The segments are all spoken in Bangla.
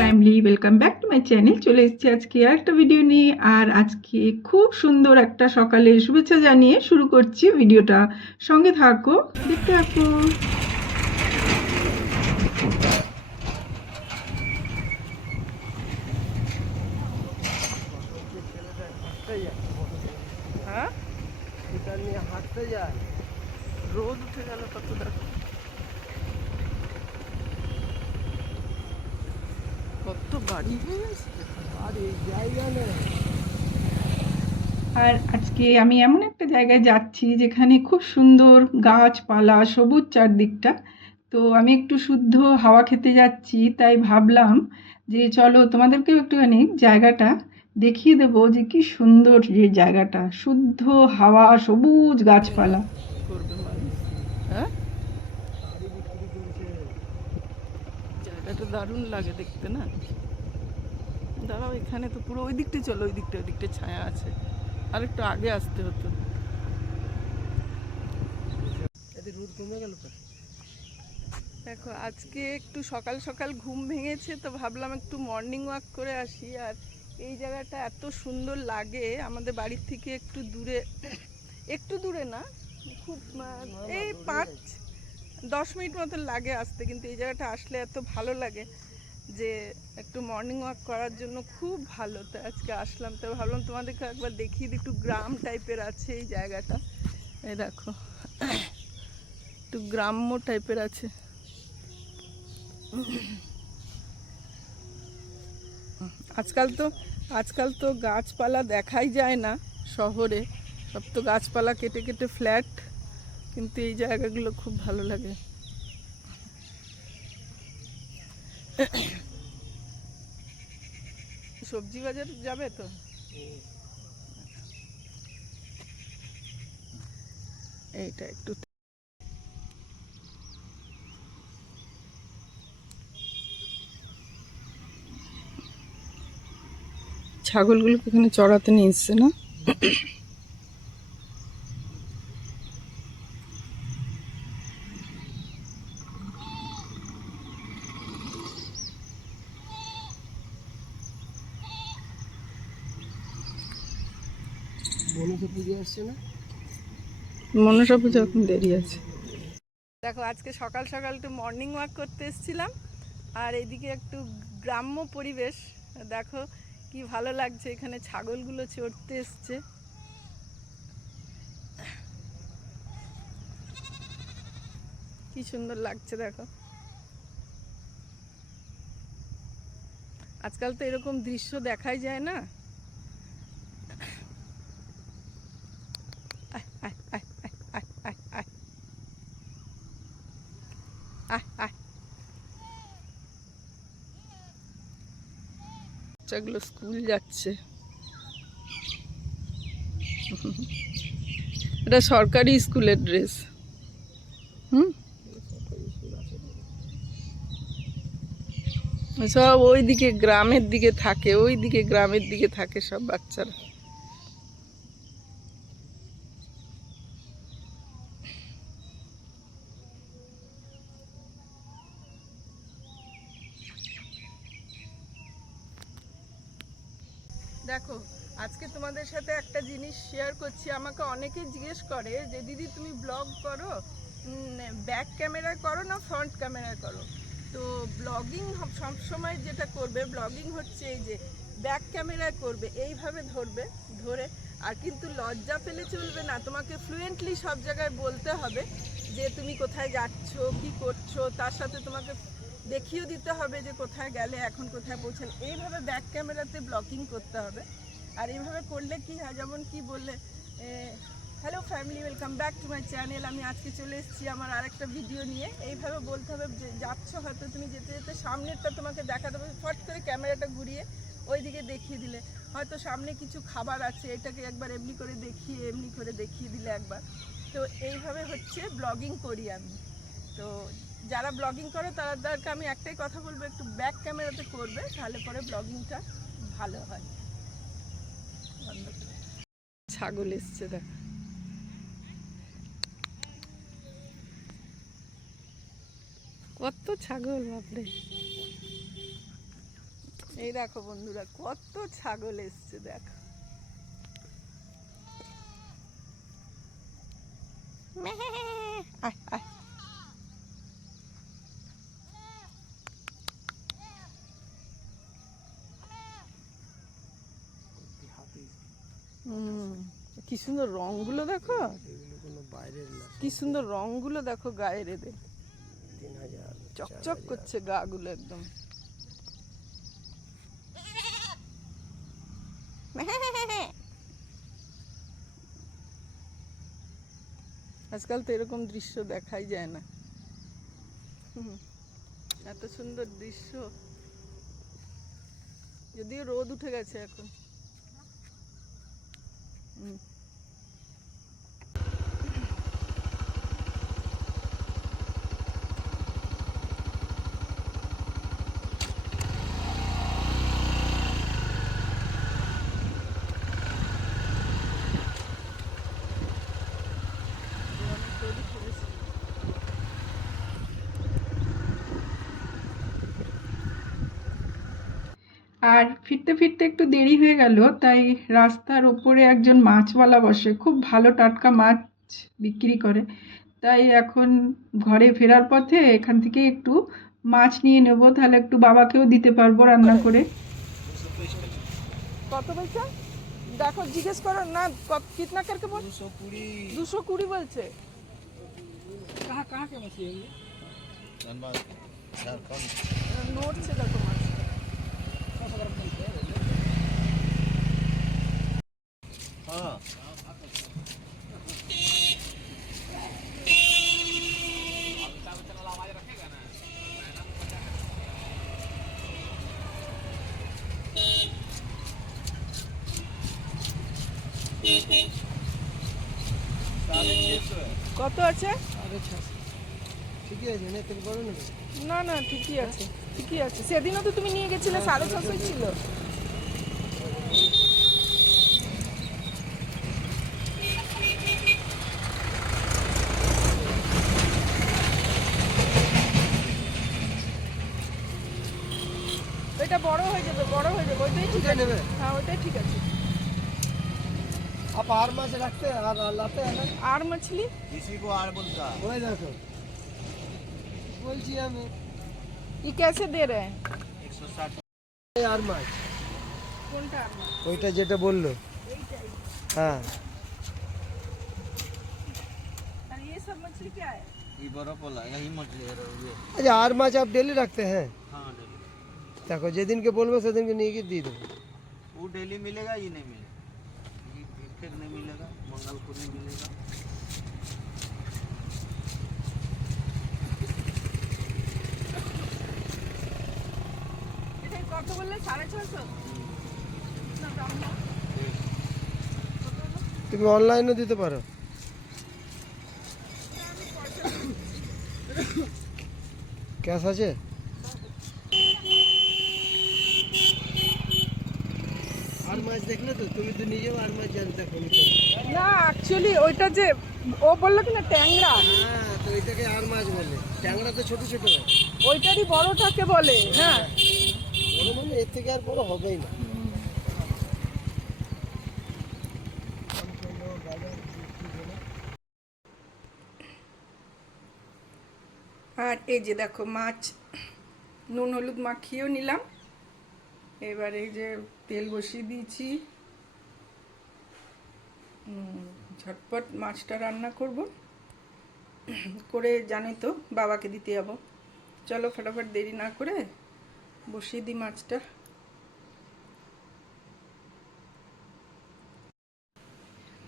Family, welcome back to my channel. চলে এসেছি আজকে আর একটা ভিডিও নিয়ে। আর আজকে খুব সুন্দর একটা সকালের শুভেচ্ছা জানিয়ে শুরু করছি ভিডিওটা। সঙ্গে থাকো, দেখতে থাকো। হ্যাঁ, এটা নিয়ে হাঁটতে যায়, রোদ উঠে গেল কত দেখো, কত বাড়ি হয়ে গেছে আর এই জায়গা নেই। আর আজকে আমি এমন একটা জায়গায় যাচ্ছি যেখানে খুব সুন্দর গাছপালা, সবুজ চারদিকটা। তো আমি একটু শুদ্ধ হাওয়া খেতে যাচ্ছি, তাই ভাবলাম যে চলো তোমাদেরকেও একটুখানি জায়গাটা দেখিয়ে দেবো যে কি সুন্দর যে জায়গাটা, শুদ্ধ হাওয়া, সবুজ গাছপালা। করবে মানুষ, হ্যাঁ, জায়গাটা দারুণ লাগে দেখতে না। দাঁড়াও, এখানে তো পুরো ওই দিকটা, চলো ওই দিকটা ছায়া আছে, আর একটু আগে আসতে হতো। রোদ কমে গেল তো। দেখো, আজকে একটু সকাল সকাল ঘুম ভেঙেছে, তো ভাবলাম একটু মর্নিং ওয়াক করে আসি। আর এই জায়গাটা এত সুন্দর লাগে, আমাদের বাড়ির থেকে একটু দূরে না, খুব এই 5-10 মিনিট মতন লাগে আসতে, কিন্তু এই জায়গাটা আসলে এত ভালো লাগে যে একটু মর্নিং ওয়াক করার জন্য খুব ভালো। তো আজকে আসলাম, তো ভাবলাম তোমাদেরকে একবার দেখিয়ে দিই, একটু গ্রাম টাইপের আছে এই জায়গাটা। এই দেখো, একটু গ্রাম্য টাইপের আছে। আজকাল তো গাছপালা দেখাই যায় না শহরে, সব তো গাছপালা কেটে কেটে ফ্ল্যাট, কিন্তু এই জায়গাগুলো খুব ভালো লাগে। সবজি বাজার যাবে তো, এইটা একটু ছাগলগুলোকে এখানে চড়াতে নিয়ে এসছে না। মনসা পুজো আসছে না, মনসা পুজো এখন দেরি আছে। দেখো, আজকে সকাল সকাল একটু মর্নিং ওয়াক করতে এসেছিলাম, আর এদিকে একটু গ্রাম্য পরিবেশ। দেখো কি ভালো লাগছে, এখানে ছাগলগুলো চড়তে এসছে। কি সুন্দর লাগছে দেখো, আজকাল তো এরকম দৃশ্য দেখাই যায় না। বাচ্চাগুলো স্কুল যাচ্ছে, এটা সরকারি স্কুলের ড্রেস। সব ওইদিকে গ্রামের দিকে থাকে, ওইদিকে গ্রামের দিকে থাকে সব বাচ্চারা। দেখো, আজকে তোমাদের সাথে একটা জিনিস শেয়ার করছি। আমাকে অনেকেই জিজ্ঞেস করে যে দিদি তুমি ব্লগ করো, ব্যাক ক্যামেরা করো না ফ্রন্ট ক্যামেরা করো। তো ব্লগিং সবসময় যেটা করবে, ব্লগিং হচ্ছে এই যে ব্যাক ক্যামেরায় করবে, এইভাবে ধরে। আর কিন্তু লজ্জা পেলে চলবে না, তোমাকে ফ্লুয়েন্টলি সব জায়গায় বলতে হবে যে তুমি কোথায় যাচ্ছ, কি করছো, তার সাথে তোমাকে দেখিয়ে দিতে হবে যে কোথায় গেলে, এখন কোথায় পৌঁছেন। এইভাবে ব্যাক ক্যামেরাতে ব্লগিং করতে হবে। আর এইভাবে করলে কি হয়, যেমন কি বললে, hello family, welcome back to my channel. আমি আজকে চলে এসেছি আমার আরেকটা ভিডিও নিয়ে। এইভাবে বলতে হবে যে যাচ্ছ, হয়তো তুমি যেতে যেতে সামনেরটা তোমাকে দেখাতে হবে, ফট করে ক্যামেরাটা ঘুরিয়ে ওই দিকে দেখিয়ে দিলে, হয়তো সামনে কিছু খাবার আছে, এটাকে একবার এমনি করে দেখিয়ে দিলে একবার। তো এইভাবে হচ্ছে ব্লগিং করি আমি। তো যারা ব্লগিং করে তাদেরকে আমি একটাই কথা বলবো, একটু ব্যাক ক্যামেরাতে করবে, তাহলে পরে ব্লগিংটা ভালো হয়। ছাগল এসছে দেখ, কত ছাগল, বাপরে। এই দেখো বন্ধুরা, কত ছাগল এসছে দেখো। আয় আয়। কি সুন্দর রংগুলো দেখো, কি সুন্দর রংগুলো দেখো গায়ের এদের, চকচক করছে গা গুলো একদম। আজকাল তো এরকম দৃশ্য দেখাই যায় না, এত সুন্দর দৃশ্য। যদিও রোদ উঠে গেছে এখন। আর ফিরতে ফিরতে একটু দেরি হয়ে গেল, তাই রাস্তার ওপরে একজন মাছওয়ালা বসে, খুব ভালো টাটকা মাছ বিক্রি করে। তাই এখন ঘরে ফেরার পথে এখান থেকে একটু মাছ নিয়ে নেব, তাহলে একটু বাবাকেও দিতে পারবো রান্না করে। কত পয়সা দেখো, জিজ্ঞেস করো না কিতনা করকে বল। 220 বলছে। कहाँ कहाँ के मछली है ये? धनबाद झारखंड। नोट से देखो माछ। हाँ। কত আছে? 650। ঠিকই আছে, না থেকে বড় নেবে? না না ঠিকই আছে, ঠিকই আছে। সেদিনও তো তুমি নিয়ে গেছিলে 650 ছিল। এটা বড় হয়ে যাবে, বড় হয়ে যাবে, ওইটাই ঠিক আছে। হ্যাঁ ওইটাই ঠিক আছে। आप आर माछ रखते हैं और लाते हैं ना? आर मछली इसी को आर बोलता है। वही देखो बोलছি আমি। ये कैसे दे रहे हैं? 160 आर माछ। কোনটা আর মাছ? ওইটা যেটা বললো এইটাই। হ্যাঁ। और ये सब मछली क्या है? ये बड़ा पोला यही मछली है ये। अच्छा आर माछ आप डेली रखते हैं? हाँ डेली। देखो যেদিন কে বলবে সেদিন কে নিয়ে গিয়ে দিয়ে দেবো। वो डेली मिलेगा, ये नहीं मिलेगा, फिर नहीं मिलेगा, मंगल को नहीं मिलेगा। এটা কত বললে? 650। না দাম না। তুমি অনলাইনে দিতে পারো। ক্যাশ আছে? আর মাছ দেখলে তো তুমি তো নিজেও আর মাছ জানতে কোন না অ্যাকচুয়ালি ওইটা যে ও বললো কি না ট্যাংরা। হ্যাঁ তো এটাকে আর মাছ বলে, ট্যাংরা তো ছোট ছোট হয়, ওইটারই বড়টাকে বলে। হ্যাঁ বড় মানে এর থেকে আর বড় হবেই না। আর এই যে দেখো মাছ নুন হলুদ মাখিয়েও নিলাম। এবার এই যে তেল বসিয়ে দিয়েছি, ঝটপট মাছটা রান্না করব করে, জানোই তো বাবাকে দিতে যাবো। চলো ফটাফট দেরি না করে বসিয়ে দিই মাছটা।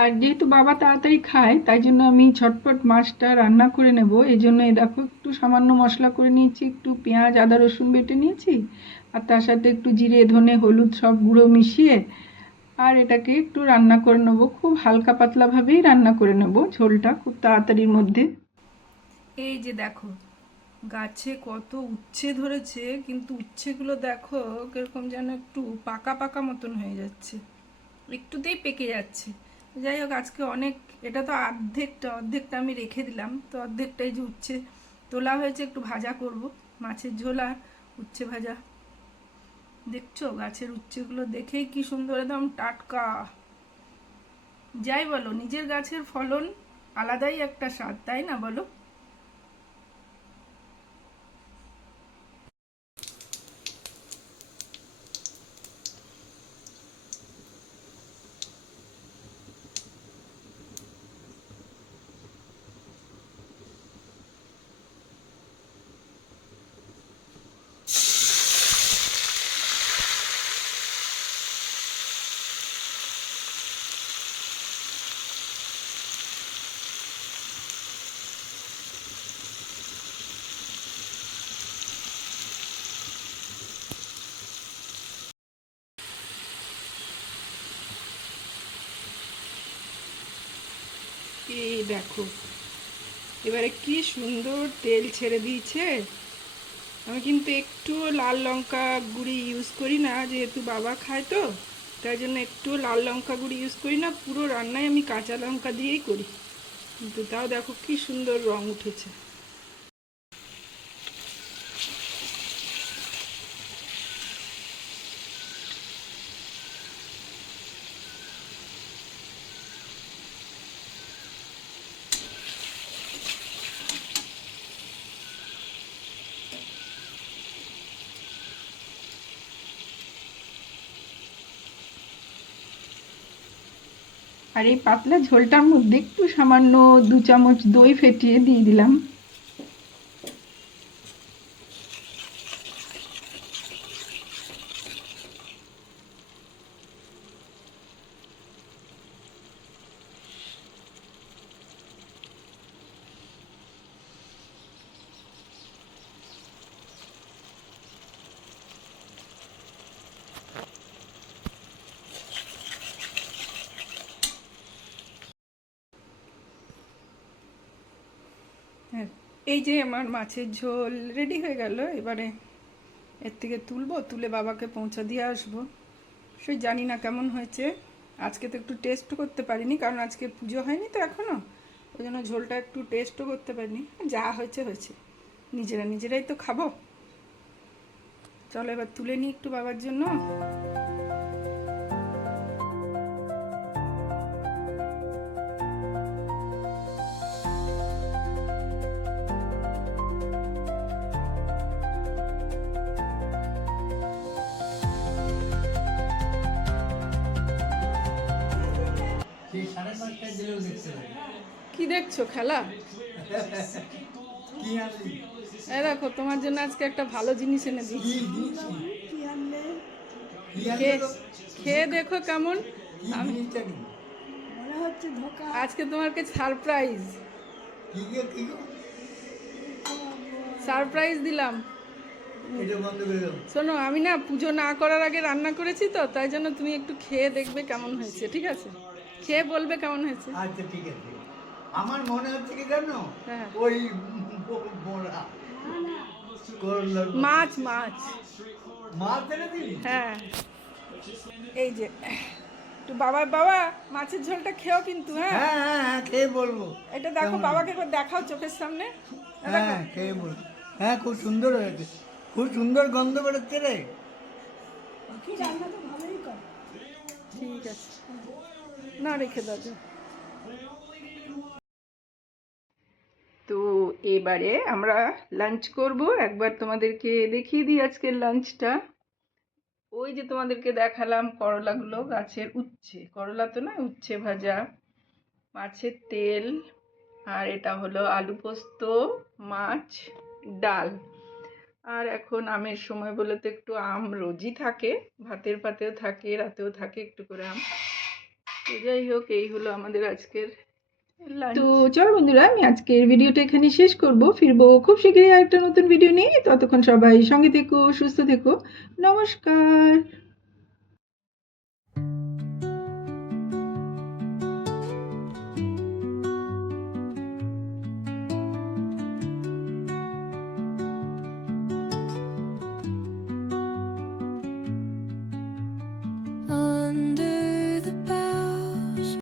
আর যেহেতু বাবা তাড়াতাড়ি খায় তাই জন্য আমি ঝটপট মাছটা রান্না করে নেব। এই জন্য এই দেখো একটু সামান্য মশলা করে নিয়েছি, একটু পেঁয়াজ আদা রসুন বেটে নিয়েছি, আর তার সাথে একটু জিরে ধনে হলুদ সব গুঁড়ো মিশিয়ে আর এটাকে একটু রান্না করে নেবো। খুব হালকা পাতলাভাবেই রান্না করে নেব, ঝোলটা খুব তাড়াতাড়ির মধ্যে। এই যে দেখো গাছে কত উচ্ছে ধরেছে, কিন্তু উচ্ছেগুলো দেখো কিরকম যেন একটু পাকা পাকা মতন হয়ে যাচ্ছে, একটুতেই পেকে যাচ্ছে। যাই হোক আজকে অনেক, এটা তো অর্ধেকটা আমি রেখে দিলাম, তো অর্ধেকটাই যে উচ্ছে তোলা হয়েছে একটু ভাজা করব, মাছের ঝোল আর উচ্ছে ভাজা দেখছো গাছের উচ্ছেগুলো দেখেই কি সুন্দর, একদম টাটকা। যাই বলো, নিজের গাছের ফলন আলাদাই একটা স্বাদ, তাই না বলো? এই দেখো, এবারে কি সুন্দর তেল ছেড়ে দিয়েছে। আমি কিন্তু একটু লাল লঙ্কা গুঁড়ি ইউজ করি না, যেহেতু বাবা খায় তো, তাই জন্য একটু লাল লঙ্কা গুঁড়ি ইউজ করি না। পুরো রান্নায় আমি কাঁচা লঙ্কা দিয়েই করি, কিন্তু তাও দেখো কি সুন্দর রং উঠেছে। আর এই পাতলা ঝোলটার মধ্যে একটু সামান্য 2 চামচ দই ফেটিয়ে দিয়ে দিলাম। হ্যাঁ, এই যে আমার মাছের ঝোল রেডি হয়ে গেল। এবারে এর থেকে তুলবো, তুলে বাবাকে পৌঁছা দিয়ে আসবো। সে জানি না কেমন হয়েছে। আজকে তো একটু টেস্ট করতে পারিনি, কারণ আজকে পুজো হয়নি তো এখনো, ওই জন্য ঝোলটা একটু টেস্টও করতে পারিনি। যা হয়েছে হয়েছে, নিজেরাই তো খাবো। চলো এবার তুলে নিই একটু বাবার জন্য। কি দেখছো, খেলা? এই দেখো, তোমার জন্য আজকে একটা ভালো জিনিস এনে দিয়েছি। খেয়ে দেখো কেমন। আমি আজকে তোমাকে সারপ্রাইজ সারপ্রাইজ দিলাম। শোনো, আমি না পুজো না করার আগে রান্না করেছি তো, তাই জন্য তুমি একটু খেয়ে দেখবে কেমন হয়েছে, ঠিক আছে? খেয়ে বলবে কেমন হয়েছে। আচ্ছা ঠিক আছে। আমার মনে হচ্ছে কি জানো, হ্যাঁ, ওই বড়া মাছ মাছ মাছ এনে দিবি। হ্যাঁ, এই যে একটু বাবা মাছের ঝোলটা খেও কিন্তু। হ্যাঁ, হ্যাঁ হ্যাঁ হ্যাঁ খেয়ে বলবো। এটা দেখো, বাবাকে একবার দেখাও চোখের সামনে। হ্যাঁ খেয়ে বলবো। হ্যাঁ খুব সুন্দর হয়েছে, খুব সুন্দর গন্ধ বেরোচ্ছে রে। ঠিক আছে, না রেখে দাও। তো এবারে আমরা লাঞ্চ করব। একবার তোমাদেরকে দেখিয়ে দিই আজকের লাঞ্চটা। ওই যে তোমাদেরকে দেখালাম করলাগুলো, গাছের উচ্ছে, করলা তো না, উচ্ছে ভাজা, মাছের তেল, আর এটা হলো আলু পোস্ত, মাছ, ডাল। আর এখন আমের সময় বলে তো একটু আম রোজই থাকে, ভাতের পাতেও থাকে, রাতেও থাকে একটু করে আম। তো যাই হোক, এই হলো আমাদের আজকের লাঞ্চ। তো চলো বন্ধুরা, আমি আজকের ভিডিওটা এখানে শেষ করব। ফিরবো খুব শীঘ্রই আরেকটা নতুন ভিডিও নিয়ে। ততক্ষণ সবাই সঙ্গে থেকো, সুস্থ থেকো। নমস্কার।